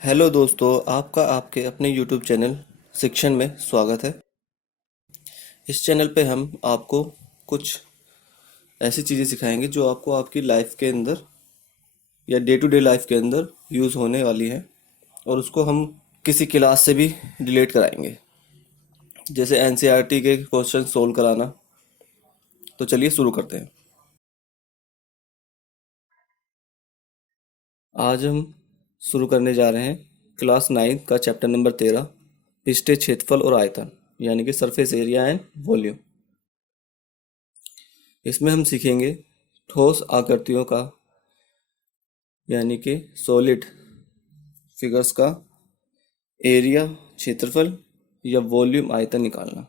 Hello दोस्तों, आपका आपके अपने यूट्यूब चैनल शिक्षण में स्वागत है। इस चैनल पे हम आपको कुछ ऐसी चीज़ें सिखाएंगे जो आपको आपकी लाइफ के अंदर या डे टू डे लाइफ के अंदर यूज़ होने वाली है, और उसको हम किसी क्लास से भी रिलेट कराएंगे, जैसे एनसीईआरटी के क्वेश्चन सोल्व कराना। तो चलिए शुरू करते हैं। आज हम शुरू करने जा रहे हैं क्लास 9 का चैप्टर नंबर 13, पृष्ठीय क्षेत्रफल और आयतन, यानी कि सरफेस एरिया एंड वॉल्यूम। इसमें हम सीखेंगे ठोस आकृतियों का, यानी कि सॉलिड फिगर्स का एरिया क्षेत्रफल या वॉल्यूम आयतन निकालना।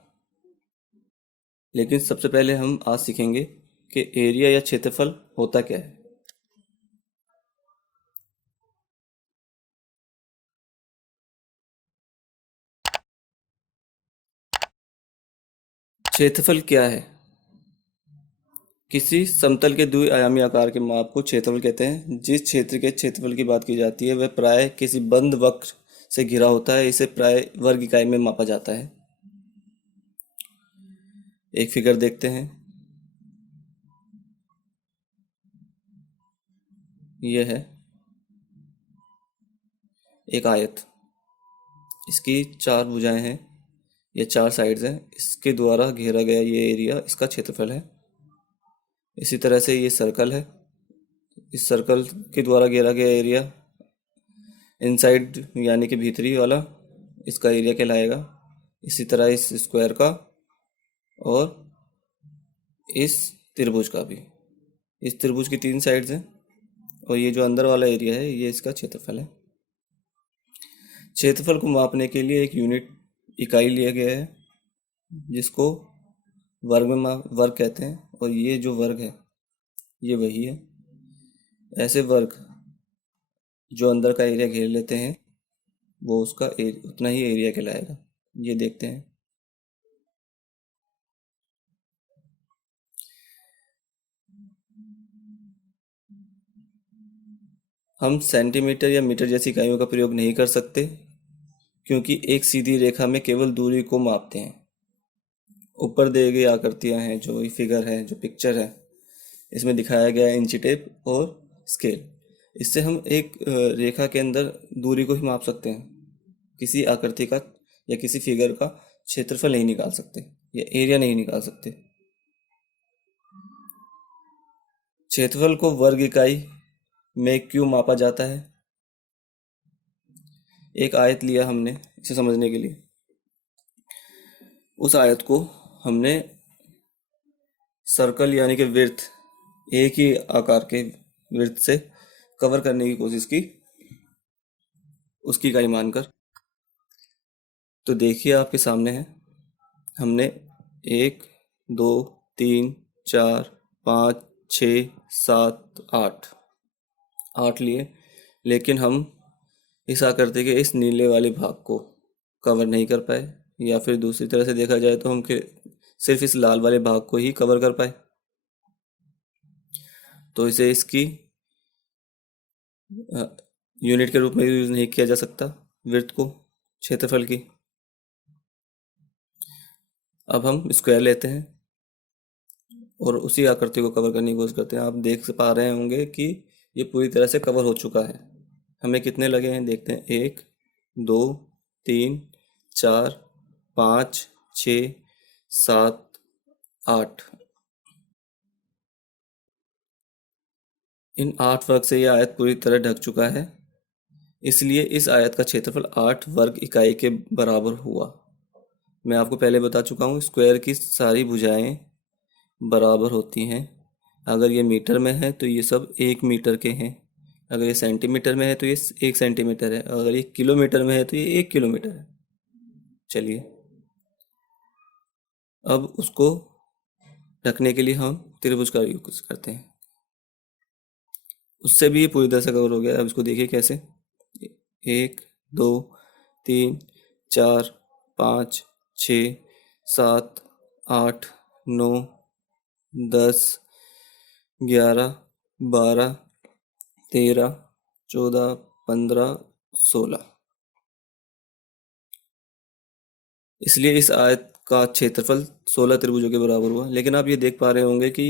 लेकिन सबसे पहले हम आज सीखेंगे कि एरिया या क्षेत्रफल होता क्या है। क्षेत्रफल क्या है? किसी समतल के द्विआयामी आकार के माप को क्षेत्रफल कहते हैं। जिस क्षेत्र के क्षेत्रफल की बात की जाती है वह प्राय किसी बंद वक्र से घिरा होता है। इसे प्राय वर्ग इकाई में मापा जाता है। एक फिगर देखते हैं। यह है एक आयत। इसकी चार भुजाएं हैं या चार साइड्स हैं। इसके द्वारा घेरा गया ये एरिया इसका क्षेत्रफल है। इसी तरह से ये सर्कल है। इस सर्कल के द्वारा घेरा गया एरिया इनसाइड, यानी कि भीतरी वाला, इसका एरिया कहलाएगा। इसी तरह इस स्क्वायर का और इस त्रिभुज का भी। इस त्रिभुज की तीन साइड्स हैं और ये जो अंदर वाला एरिया है ये इसका क्षेत्रफल है। क्षेत्रफल को मापने के लिए एक यूनिट इकाई लिया गया है जिसको वर्ग कहते हैं, और ये जो वर्ग है ये वही है। ऐसे वर्ग जो अंदर का एरिया घेर लेते हैं वो उसका उतना ही एरिया कहलाएगा। ये देखते हैं। हम सेंटीमीटर या मीटर जैसी इकाइयों का प्रयोग नहीं कर सकते, क्योंकि एक सीधी रेखा में केवल दूरी को मापते हैं। ऊपर दिए गई आकृतियां हैं, जो ये फिगर है, जो पिक्चर है, इसमें दिखाया गया है इंची टेप और स्केल। इससे हम एक रेखा के अंदर दूरी को ही माप सकते हैं। किसी आकृति का या किसी फिगर का क्षेत्रफल नहीं निकाल सकते या एरिया नहीं निकाल सकते। क्षेत्रफल को वर्ग इकाई में क्यों मापा जाता है? एक आयत लिया हमने इसे समझने के लिए। उस आयत को हमने सर्कल यानी कि वृत्त, एक ही आकार के वृत्त से कवर करने की कोशिश की, उसकी इकाई मानकर। तो देखिए आपके सामने है। हमने एक, दो, तीन, चार, पाँच, छ, सात, आठ, आठ लिए। लेकिन हम इस आकृति के इस नीले वाले भाग को कवर नहीं कर पाए, या फिर दूसरी तरह से देखा जाए तो हम सिर्फ इस लाल वाले भाग को ही कवर कर पाए। तो इसे इसकी यूनिट के रूप में यूज नहीं किया जा सकता, वृत्त को, क्षेत्रफल की। अब हम स्क्वायर लेते हैं और उसी आकृति को कवर करने की कोशिश करते हैं। आप देख से पा रहे होंगे कि ये पूरी तरह से कवर हो चुका है। हमें कितने लगे हैं देखते हैं। एक, दो, तीन, चार, पाँच, छ, सात, आठ। इन 8 वर्ग से यह आयत पूरी तरह ढक चुका है। इसलिए इस आयत का क्षेत्रफल 8 वर्ग इकाई के बराबर हुआ। मैं आपको पहले बता चुका हूँ, स्क्वायर की सारी भुजाएं बराबर होती हैं। अगर ये मीटर में है तो ये सब 1 मीटर के हैं। अगर ये सेंटीमीटर में है तो ये 1 सेंटीमीटर है। अगर ये किलोमीटर में है तो ये 1 किलोमीटर है। चलिए, अब उसको ढकने के लिए हम त्रिभुज का यूज करते हैं। उससे भी ये पूरी तरह से कवर हो गया। अब इसको देखिए कैसे। एक, दो, तीन, चार, पाँच, छ, सात, आठ, नौ, 10, 11, 12, 13, 14, 15, 16। इसलिए इस आयत का क्षेत्रफल 16 त्रिभुजों के बराबर हुआ। लेकिन आप ये देख पा रहे होंगे कि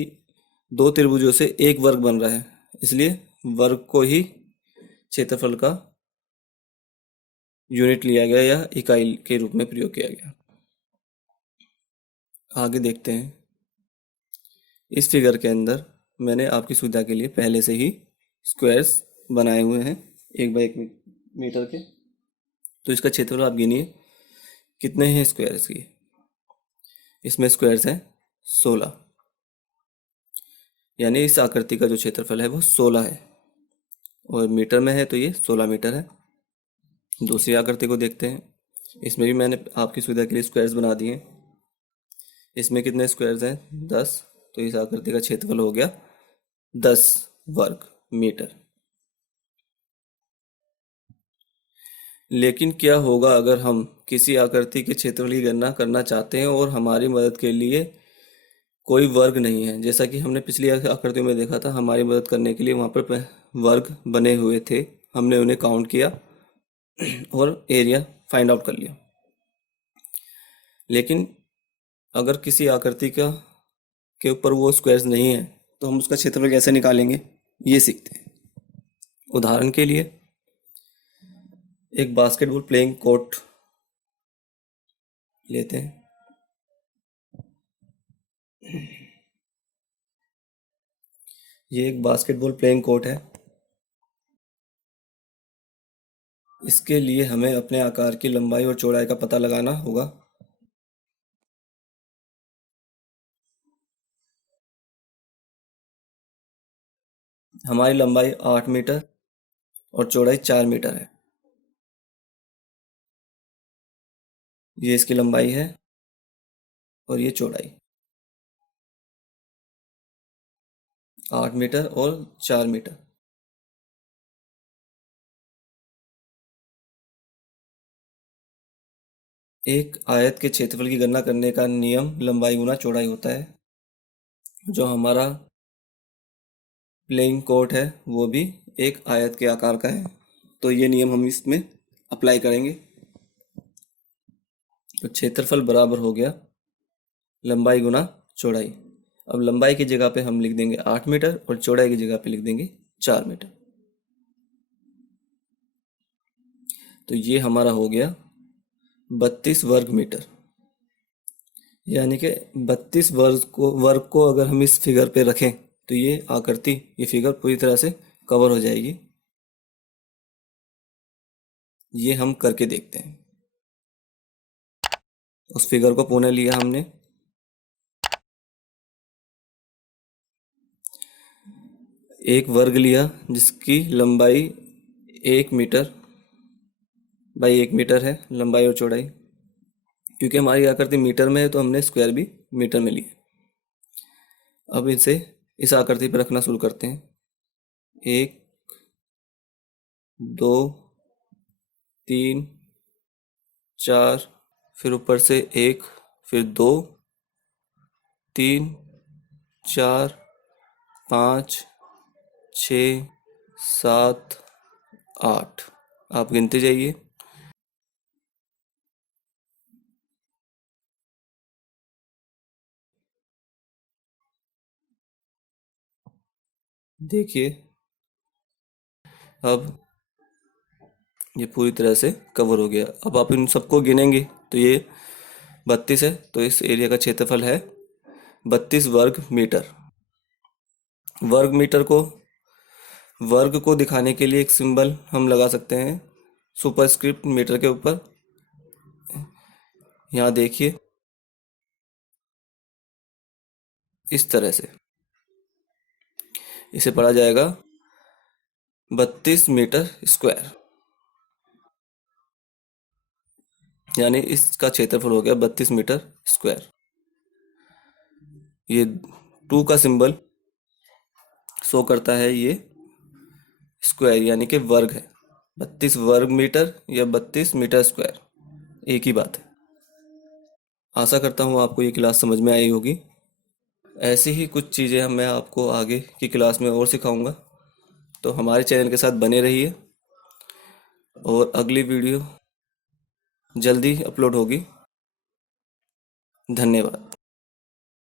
दो त्रिभुजों से एक वर्ग बन रहा है, इसलिए वर्ग को ही क्षेत्रफल का यूनिट लिया गया या इकाई के रूप में प्रयोग किया गया। आगे देखते हैं। इस फिगर के अंदर मैंने आपकी सुविधा के लिए पहले से ही स्क्वायर्स बनाए हुए हैं 1 बाई 1 मीटर के। तो इसका क्षेत्रफल आप गिनिए कितने हैं स्क्वायर्स की। इसमें स्क्वायर्स हैं 16, यानी इस आकृति का जो क्षेत्रफल है वो 16 है, और मीटर में है तो ये 16 मीटर है। दूसरी आकृति को देखते हैं। इसमें भी मैंने आपकी सुविधा के लिए स्क्वायर्स बना दिए। इसमें कितने स्क्वायर्स हैं? 10। तो इस आकृति का क्षेत्रफल हो गया 10 वर्ग मीटर। लेकिन क्या होगा अगर हम किसी आकृति के क्षेत्रफल की गणना करना चाहते हैं और हमारी मदद के लिए कोई वर्ग नहीं है? जैसा कि हमने पिछली आकृतियों में देखा था, हमारी मदद करने के लिए वहाँ पर वर्ग बने हुए थे, हमने उन्हें काउंट किया और एरिया फाइंड आउट कर लिया। लेकिन अगर किसी आकृति का के ऊपर वो स्क्वायर्स नहीं है तो हम उसका क्षेत्रफल कैसे निकालेंगे, ये सीखते हैं। उदाहरण के लिए एक बास्केटबॉल प्लेइंग कोर्ट लेते हैं। ये एक बास्केटबॉल प्लेइंग कोर्ट है। इसके लिए हमें अपने आकार की लंबाई और चौड़ाई का पता लगाना होगा। हमारी लंबाई 8 मीटर और चौड़ाई 4 मीटर है। ये इसकी लंबाई है और ये चौड़ाई 8 मीटर और 4 मीटर। एक आयत के क्षेत्रफल की गणना करने का नियम लंबाई गुना चौड़ाई होता है। जो हमारा प्लेइंग कोर्ट है वो भी एक आयत के आकार का है, तो ये नियम हम इसमें अप्लाई करेंगे। तो क्षेत्रफल बराबर हो गया लंबाई गुना चौड़ाई। अब लंबाई की जगह पे हम लिख देंगे 8 मीटर और चौड़ाई की जगह पे लिख देंगे 4 मीटर। तो ये हमारा हो गया 32 वर्ग मीटर। यानी कि 32 वर्ग को अगर हम इस फिगर पे रखें तो ये फिगर पूरी तरह से कवर हो जाएगी। ये हम करके देखते हैं। उस फिगर को पुनः लिया हमने। एक वर्ग लिया जिसकी लंबाई 1 मीटर बाई 1 मीटर है, लंबाई और चौड़ाई। क्योंकि हमारी आकृति मीटर में है तो हमने स्क्वायर भी मीटर में लिया। अब इसे इस आकृति पर रखना शुरू करते हैं। 1, 2, 3, 4, फिर ऊपर से 1, फिर 2, 3, 4, 5, 6, 7, 8। आप गिनते जाइए। देखिए अब ये पूरी तरह से कवर हो गया। अब आप इन सबको गिनेंगे तो ये 32 है, तो इस एरिया का क्षेत्रफल है 32 वर्ग मीटर। वर्ग को दिखाने के लिए एक सिंबल हम लगा सकते हैं सुपरस्क्रिप्ट मीटर के ऊपर। यहाँ देखिए इस तरह से इसे पढ़ा जाएगा 32 मीटर स्क्वायर, यानी इसका क्षेत्रफल हो गया 32 मीटर स्क्वायर। ये 2 का सिंबल शो करता है ये स्क्वायर यानी कि वर्ग है। 32 वर्ग मीटर या 32 मीटर स्क्वायर एक ही बात है। आशा करता हूँ आपको ये क्लास समझ में आई होगी। ऐसी ही कुछ चीज़ें मैं आपको आगे की क्लास में और सिखाऊंगा, तो हमारे चैनल के साथ बने रहिए। और अगली वीडियो जल्दी अपलोड होगी। धन्यवाद।